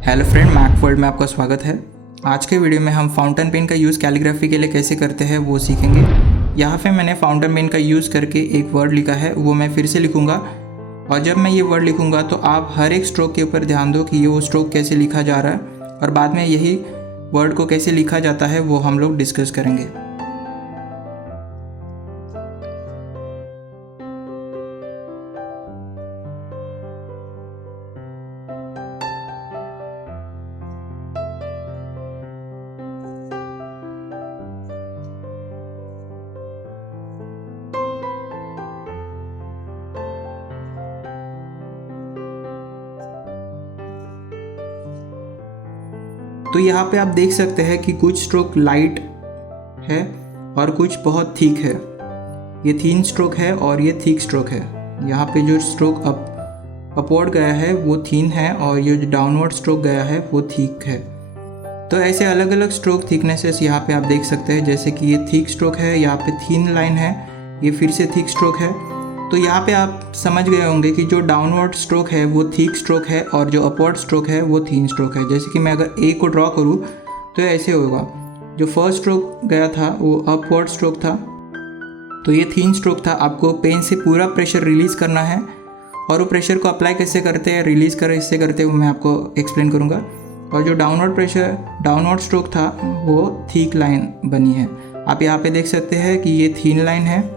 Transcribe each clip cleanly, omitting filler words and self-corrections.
Hello friend, Mac world में आपका स्वागत है। आज के वीडियो में हम फाउंटेन पेन का यूज़ कैलीग्राफी के लिए कैसे करते हैं वो सीखेंगे। यहाँ पे मैंने फाउंटेन पेन का यूज़ करके एक वर्ड लिखा है, वो मैं फिर से लिखूँगा। और जब मैं ये वर्ड लिखूँगा तो आप हर एक स्ट्रोक के ऊपर ध्यान दो कि ये वो स्ट्रोक कैसे लिखा जा रहा है, और बाद में यही वर्ड को कैसे लिखा जाता है वो हम लोग डिस्कस करेंगे। तो यहाँ पे आप देख सकते हैं कि कुछ स्ट्रोक लाइट है और कुछ बहुत थिक है। ये थीन स्ट्रोक है और ये थिक स्ट्रोक है। यहाँ पे जो स्ट्रोक अपवर्ड गया है वो थीन है और ये जो डाउनवर्ड स्ट्रोक गया है वो थिक है। तो ऐसे अलग अलग स्ट्रोक थिकनेसेस यहाँ पे आप देख सकते हैं, जैसे कि ये थिक स्ट्रोक है, यहाँ पे थीन लाइन है, ये फिर से थिक स्ट्रोक है। तो यहाँ पे आप समझ गए होंगे कि जो डाउनवर्ड स्ट्रोक है वो थिक स्ट्रोक है और जो अपवर्ड स्ट्रोक है वो थीन स्ट्रोक है। जैसे कि मैं अगर ए को ड्रॉ करूँ तो ऐसे होगा। जो फर्स्ट स्ट्रोक गया था वो अपवर्ड स्ट्रोक था, तो ये थीन स्ट्रोक था। आपको पेन से पूरा प्रेशर रिलीज़ करना है, और वो प्रेशर को अप्लाई कैसे करते हैं, रिलीज़ कर इससे करते हैं, वो मैं आपको एक्सप्लेन करूँगा। और जो डाउनवर्ड स्ट्रोक था वो थिक लाइन बनी है। आप यहाँ पे देख सकते हैं कि ये थीन लाइन है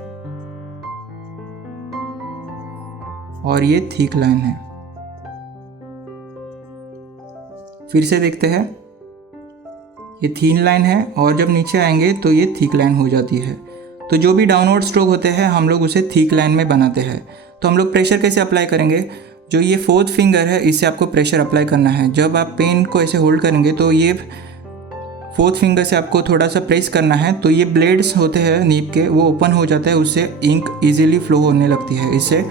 और ये थिक लाइन है। फिर से देखते हैं, ये थीन लाइन है और जब नीचे आएंगे तो ये थिक लाइन हो जाती है। तो जो भी डाउनवर्ड स्ट्रोक होते हैं हम लोग उसे थिक लाइन में बनाते हैं। तो हम लोग प्रेशर कैसे अप्लाई करेंगे, जो ये फोर्थ फिंगर है इससे आपको प्रेशर अप्लाई करना है। जब आप पेन को ऐसे होल्ड करेंगे तो ये फोर्थ फिंगर से आपको थोड़ा सा प्रेस करना है, तो ये ब्लेड्स होते हैं नीब के, वो ओपन हो जाता है, उससे इंक ईजिली फ्लो होने लगती है, इससे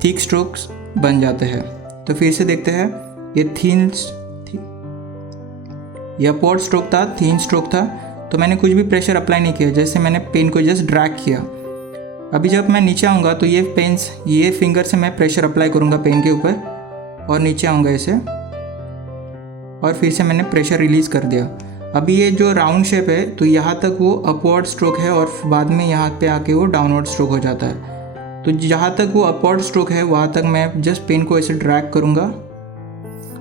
थिक स्ट्रोक्स बन जाते हैं। तो फिर से देखते हैं, ये अपवर्ड स्ट्रोक था, थीन स्ट्रोक था। तो मैंने कुछ भी प्रेशर अप्लाई नहीं किया, जैसे मैंने पेन को जस्ट ड्रैग किया। अभी जब मैं नीचे आऊँगा तो ये फिंगर से मैं प्रेशर अप्लाई करूँगा पेन के ऊपर, और नीचे आऊँगा ऐसे, और फिर से मैंने प्रेशर रिलीज़ कर दिया। अभी ये जो राउंड शेप है तो यहाँ तक वो अपवर्ड स्ट्रोक है और बाद में यहाँ पे आके वो डाउनवर्ड स्ट्रोक हो जाता है। तो जहाँ तक वो अपवर्ड स्ट्रोक है वहाँ तक मैं जस्ट पेन को ऐसे ड्रैग करूँगा,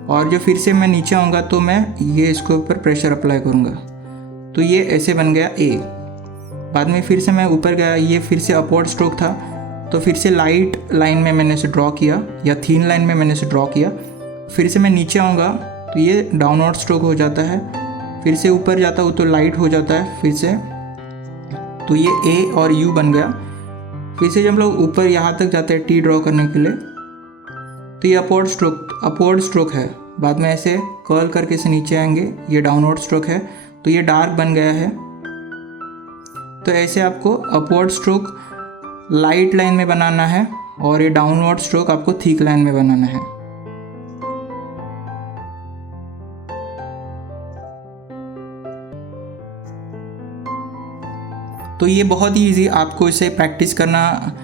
और जो फिर से मैं नीचे आऊँगा तो मैं ये इसके ऊपर प्रेशर अप्लाई करूँगा। तो ये ऐसे बन गया ए। बाद में फिर से मैं ऊपर गया, ये फिर से अपवर्ड स्ट्रोक था, तो फिर से लाइट लाइन में मैंने इसे ड्रॉ किया, या थीन लाइन में मैंने इसे ड्रॉ किया। फिर से मैं नीचे आऊँगा तो ये डाउनवर्ड स्ट्रोक हो जाता है। फिर से ऊपर जाता हूँ तो लाइट हो जाता है फिर से, तो ये ए और यू बन गया। फिर से जब हम लोग ऊपर यहाँ तक जाते हैं टी ड्रॉ करने के लिए, तो ये अपवर्ड स्ट्रोक है। बाद में ऐसे कर्ल करके से नीचे आएंगे, ये डाउनवर्ड स्ट्रोक है, तो ये डार्क बन गया है। तो ऐसे आपको अपवर्ड स्ट्रोक लाइट लाइन में बनाना है और ये डाउनवर्ड स्ट्रोक आपको थिक लाइन में बनाना है। तो ये बहुत ही ईजी, आपको इसे प्रैक्टिस करना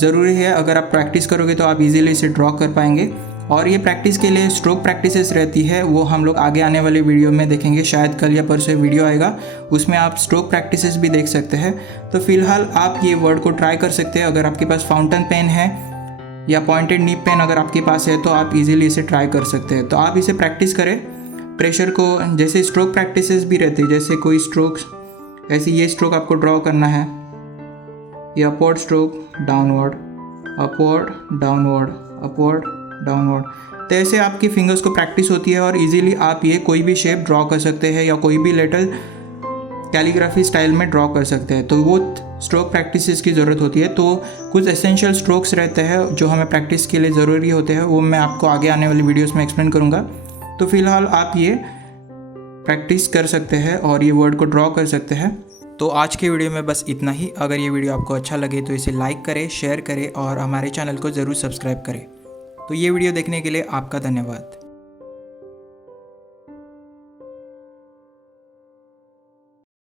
ज़रूरी है। अगर आप प्रैक्टिस करोगे तो आप इजीली इसे ड्रॉ कर पाएंगे। और ये प्रैक्टिस के लिए स्ट्रोक प्रैक्टिसेस रहती है, वो हम लोग आगे आने वाले वीडियो में देखेंगे। शायद कल या परसों वीडियो आएगा, उसमें आप स्ट्रोक प्रैक्टिसेस भी देख सकते हैं। तो फिलहाल आप ये वर्ड को ट्राई कर सकते हैं। अगर आपके पास फाउंटेन पेन है या पॉइंटेड नीब पेन अगर आपके पास है तो आप इजीली इसे ट्राई कर सकते हैं। तो आप इसे प्रैक्टिस करें प्रेशर को। जैसे स्ट्रोक प्रैक्टिसेस भी रहती है, जैसे कोई स्ट्रोक्स ऐसे ये स्ट्रोक आपको ड्रॉ करना है, ये upward stroke, downward, upward, downward, upward, downward. तो ऐसे आपकी फिंगर्स को प्रैक्टिस होती है और इजीली आप ये कोई भी शेप ड्रॉ कर सकते हैं या कोई भी लेटर कैलीग्राफी स्टाइल में ड्रॉ कर सकते हैं। तो वो स्ट्रोक प्रैक्टिसेस की ज़रूरत होती है। तो कुछ एसेंशियल स्ट्रोक्स रहते हैं जो हमें प्रैक्टिस के लिए ज़रूरी होते हैं, वो मैं आपको आगे आने वाली वीडियोज़ में एक्सप्लेन करूँगा। तो फिलहाल आप ये प्रैक्टिस कर सकते हैं और ये वर्ड को ड्रॉ कर सकते हैं। तो आज के वीडियो में बस इतना ही। अगर ये वीडियो आपको अच्छा लगे तो इसे लाइक करें, शेयर करें और हमारे चैनल को ज़रूर सब्सक्राइब करें। तो ये वीडियो देखने के लिए आपका धन्यवाद।